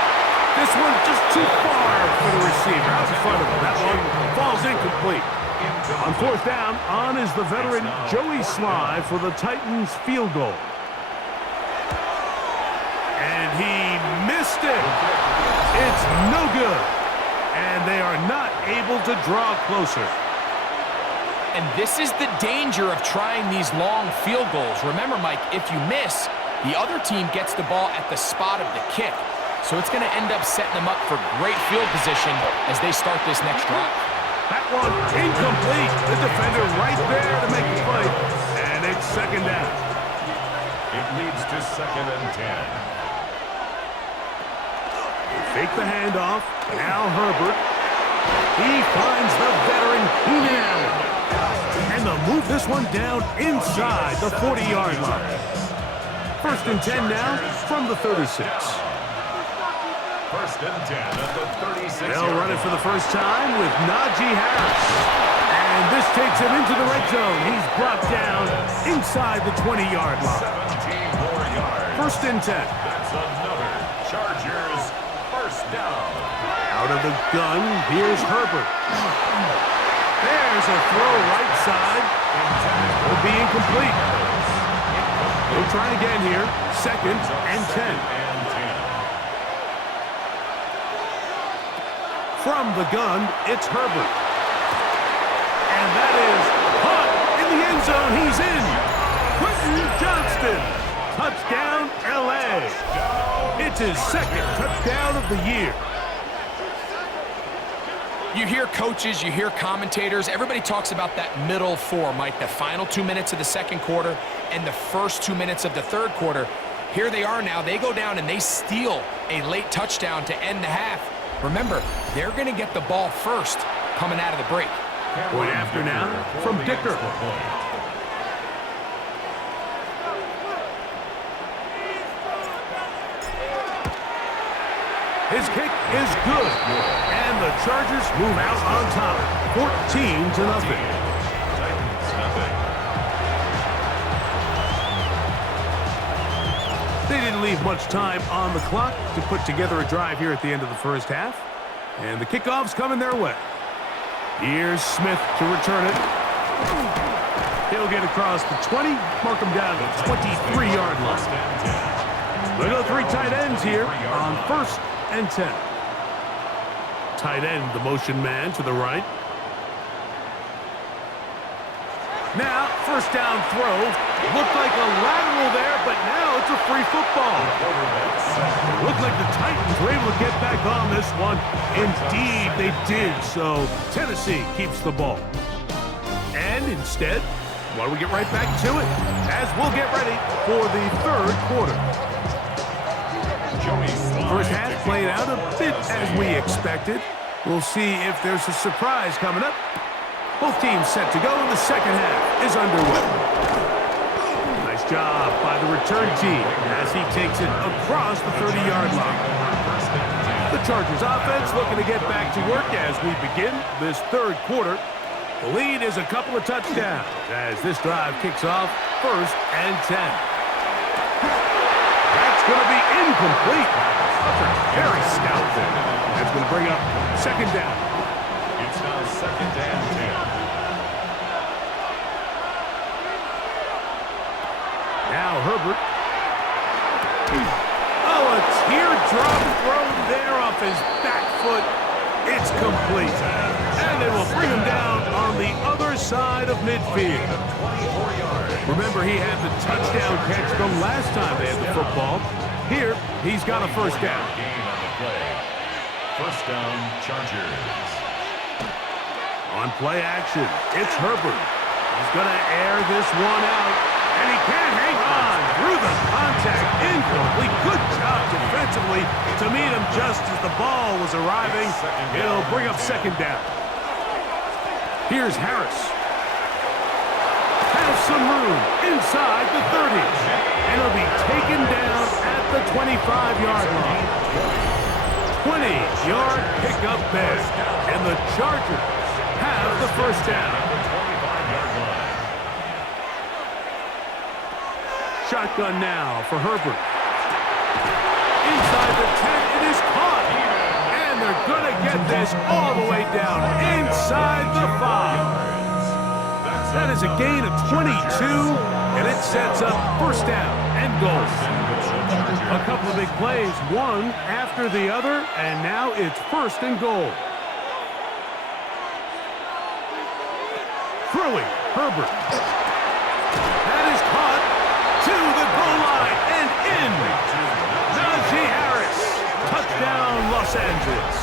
This one just too far for the receiver. Out in front of him. That one falls incomplete. On 4th down, on is the veteran Joey Sly for the Titans field goal. And he missed it. It's no good. And they are not able to draw closer. And this is the danger of trying these long field goals. Remember, Mike, if you miss, the other team gets the ball at the spot of the kick. So it's going to end up setting them up for great field position as they start this next drive. That one incomplete. The defender right there to make the play. And it's 2nd down. It leads to 2nd and 10. Fake the handoff. Al Herbert. He finds the veteran Keenan Allen. And they'll move this one down inside the 40-yard line. 1st and 10 now from the 36. 1st and 10 at the 36. They'll run it for the first time with Najee Harris. And this takes him into the red zone. He's brought down inside the 20-yard line. 17 more yards. 1st and 10. That's another Chargers first down. Out of the gun, here's Herbert. There's a throw right side. Will be incomplete. We'll try again here. 2nd and 10. From the gun, it's Herbert. And that is caught in the end zone. He's in. Quentin Johnston. Touchdown, L.A. It's his 2nd touchdown of the year. You hear coaches, you hear commentators, everybody talks about that middle 4, Mike, the final 2 minutes of the 2nd quarter and the first 2 minutes of the 3rd quarter. Here they are now. They go down and they steal a late touchdown to end the half. Remember, they're going to get the ball first coming out of the break. Point after now from Dicker. His kick is good. And the Chargers move out on top, 14-0. They didn't leave much time on the clock to put together a drive here at the end of the first half. And the kickoff's coming their way. Here's Smith to return it. He'll get across the 20, mark him down to the 23-yard line. They go 3 tight ends here on 1st and 10. Tight end, the motion man to the right. Now, first down throw. Looked like a lateral there, but now it's a free football. It looked like the Titans were able to get back on this one. Indeed, they did. So Tennessee keeps the ball. And instead, why don't we get right back to it as we'll get ready for the 3rd quarter. First half played out a bit as we expected. We'll see if there's a surprise coming up. Both teams set to go, and the 2nd half is underway. Nice job by the return team as he takes it across the 30-yard line. The Chargers offense looking to get back to work as we begin this third quarter. The lead is a couple of touchdowns as this drive kicks off 1st and 10. That's going to be incomplete. That's a very stout thing. That's going to bring up 2nd down. It's now 2nd and 10. Now Herbert. Oh, a teardrop throw there off his back foot. It's complete. And they will bring him down on the other side of midfield. Remember, he had the touchdown catch the last time they had the football. Here, he's got a 1st down. Gain on the play. 1st down, Chargers. On play action, it's Herbert. He's going to air this one out. And he can't hang on through the contact. Incomplete. Good job defensively to meet him just as the ball was arriving. It'll bring up 2nd down. Here's Harris. Has some room inside the 30. And it'll be taken down at the 25-yard line. 20-yard pickup there. And the Chargers have the 1st down. Shotgun now for Herbert. Inside the 10, it is caught. And they're going to get this all the way down inside the 5. That is a gain of 22, and it sets up 1st down and goal. A couple of big plays, one after the other, and now it's 1st and goal. Throwing, Herbert. That is caught. To the goal line and in. Najee Harris. Touchdown, Los Angeles.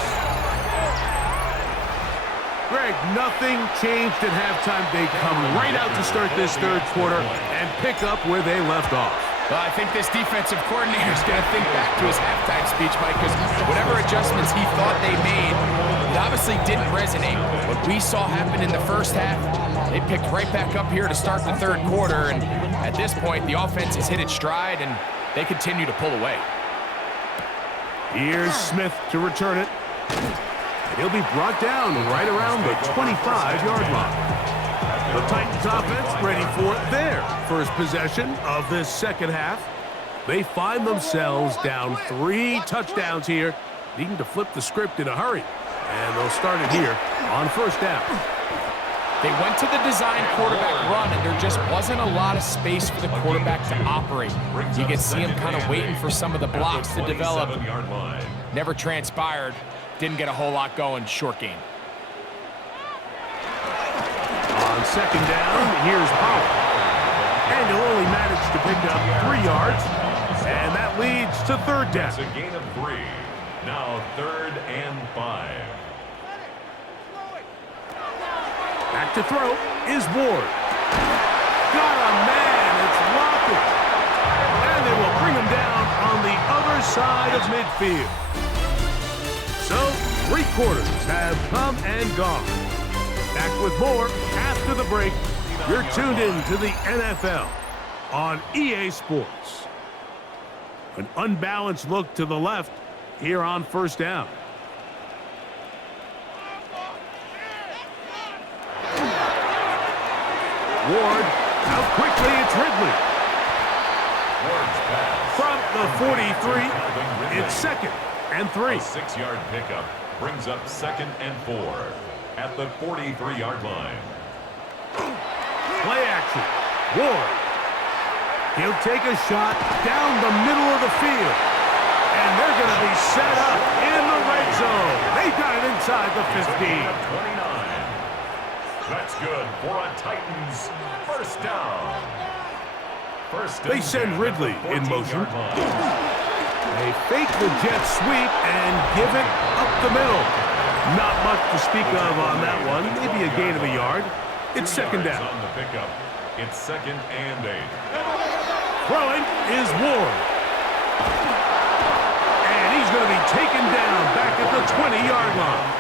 Greg, nothing changed at halftime. They come right out to start this third quarter and pick up where they left off. Well, I think this defensive coordinator is going to think back to his halftime speech, Mike, because whatever adjustments he thought they made, it obviously didn't resonate. What we saw happen in the 1st half, they picked right back up here to start the third quarter, and at this point, the offense has hit its stride, and they continue to pull away. Here's Smith to return it. He'll be brought down right around the 25-yard line. The Titans offense ready for their first possession of this 2nd half. They find themselves down 3 touchdowns here, needing to flip the script in a hurry. And they'll start it here on 1st down. They went to the design quarterback run, and there just wasn't a lot of space for the quarterback to operate. You can see him kind of waiting for some of the blocks to develop. Never transpired. Didn't get a whole lot going. Short game. On 2nd down, here's Powell. And he'll only manage to pick up 3 yards. And that leads to 3rd down. It's a gain of 3. Now 3rd and 5. Back to throw is Ward. Got a man. It's Lockett. And they will bring him down on the other side of midfield. So, 3 quarters have come and gone. Back with more after the break. You're tuned in to the NFL on EA Sports. An unbalanced look to the left here on 1st down. Ward, out quickly, it's Ridley. From the 43, it's 2nd and 3. A 6-yard pickup brings up 2nd and 4 at the 43-yard line. Play action. Ward. He'll take a shot down the middle of the field. And they're going to be set up in the red zone. They got it inside the 15. That's good for a Titans 1st down. They send Ridley in motion. They fake the jet sweep and give it up the middle. Not much to speak of on that one. Maybe a gain of a yard. It's 2nd down. On the pickup. It's 2nd and 8. Throwing is Ward. And he's going to be taken down back at the 20-yard line.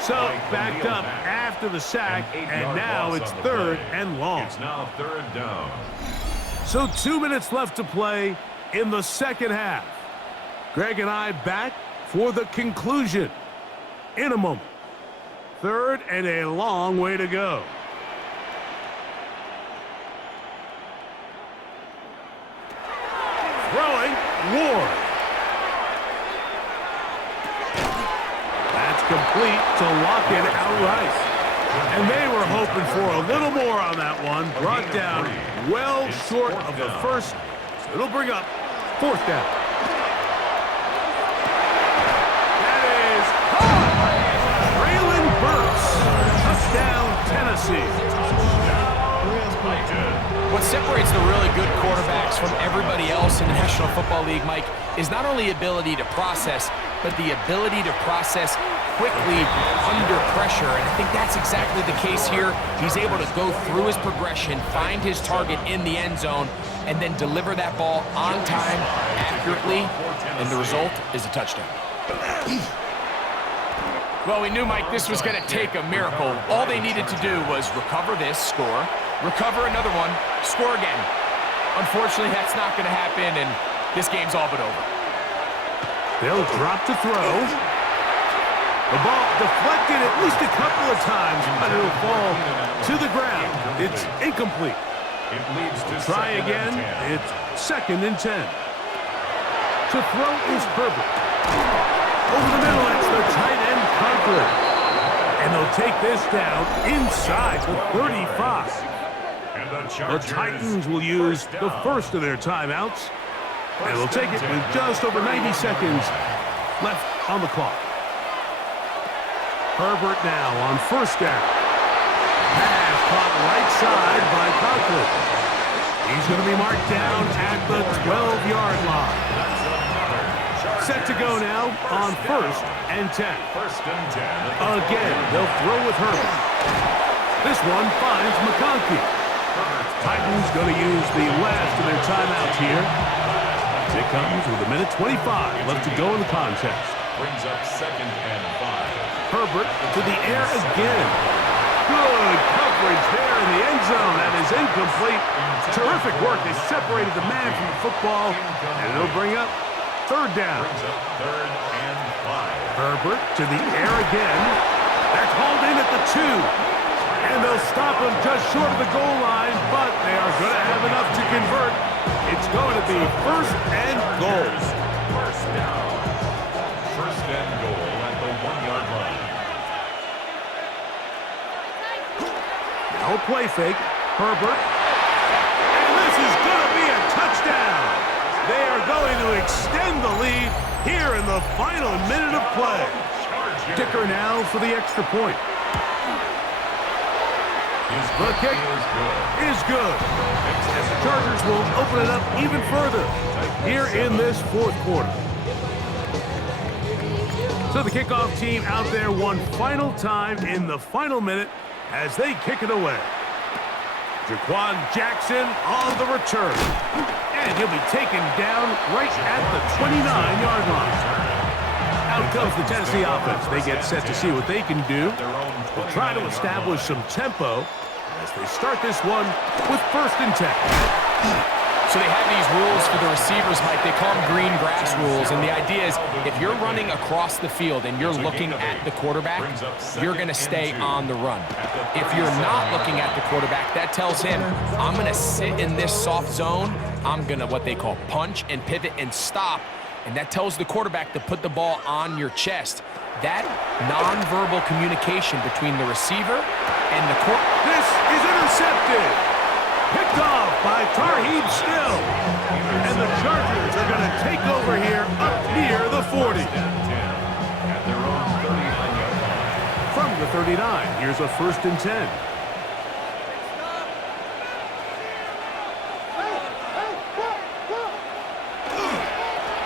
So backed up after the sack, and now it's 3rd and long. It's now 3rd down. So 2 minutes left to play in the second half. Greg and I back for the conclusion in a moment. Third and a long way to go. Throwing, Ward. That's complete to lock it outright. And they were hoping for a little more on that one. Brought down well short of the first. So it'll bring up fourth down. That is Traylon Burks. Touchdown, Tennessee. What separates the really good quarterbacks from everybody else in the National Football League, Mike, is not only ability to process, but the ability to process quickly under pressure. And I think that's exactly the case here. He's able to go through his progression, find his target in the end zone, and then deliver that ball on time, accurately, and the result is a touchdown. Well, we knew, Mike, this was going to take a miracle. All they needed to do was recover this, score, recover another one, score again. Unfortunately, that's not going to happen, and this game's all but over. They'll drop to throw. The ball deflected at least a couple of times, but it'll fall to the ground. It's incomplete. It leads to try again. It's 2nd and 10. To throw is Herbert. Over the middle, it's the tight end, Conklin. And they'll take this down inside the 35. And The Titans will use the first of their timeouts. And they'll take it with just over 90 seconds left on the clock. Herbert now on first down. Pass caught right side by Conklin. He's going to be marked down at the 12-yard line. Set to go now on 1st and 10. Again, they'll throw with Herbert. This one finds McConkey. Titans going to use the last of their timeouts here. It comes with 1:25 left to go in the contest. Brings up 2nd and 5. Herbert to the air again. Good coverage there in the end zone. That is incomplete. Terrific work. They separated the man from the football, and it'll bring up 3rd down. Brings up 3rd and 5. Herbert to the air again. That's hauled in at the 2. And they'll stop him just short of the goal line, but they are going to have enough to convert. It's going to be 1st and goal. First down. 1st and goal at the 1-yard line. Now a play fake. Herbert. And this is going to be a touchdown. They are going to extend the lead here in the final minute of play. Dicker now for the extra point. The kick is good. As the Chargers will open it up even further here in this 4th quarter. So the kickoff team out there one final time in the final minute as they kick it away. Jaquan Jackson on the return. And he'll be taken down right at the 29-yard line. Out comes the Tennessee offense. They get set to see what they can do. They'll try to establish some tempo as they start this one with 1st and 10. So they have these rules for the receivers, Mike. They call them green grass rules. And the idea is if you're running across the field and you're looking at the quarterback, you're going to stay on the run. If you're not looking at the quarterback, that tells him, I'm going to sit in this soft zone. I'm going to what they call punch and pivot and stop. And that tells the quarterback to put the ball on your chest. That nonverbal communication between the receiver and the quarterback. This is intercepted. Picked off by Tarheeb Still. And the Chargers are going to take over here up near the 40. From the 39, here's a 1st and 10.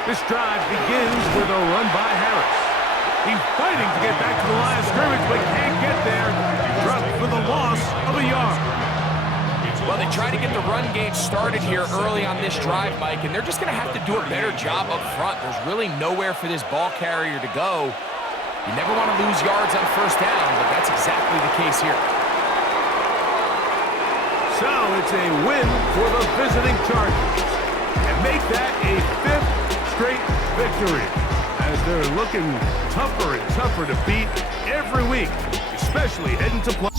This drive begins with a run by Harris. He's fighting to get back to the line of scrimmage, but can't get there. Dropped for the loss of a yard. Well, they try to get the run game started here early on this drive, Mike, and they're just going to have to do a better job up front. There's really nowhere for this ball carrier to go. You never want to lose yards on 1st down, but that's exactly the case here. So it's a win for the visiting Chargers. And make that a 5th straight victory, as they're looking tougher and tougher to beat every week, especially heading to play.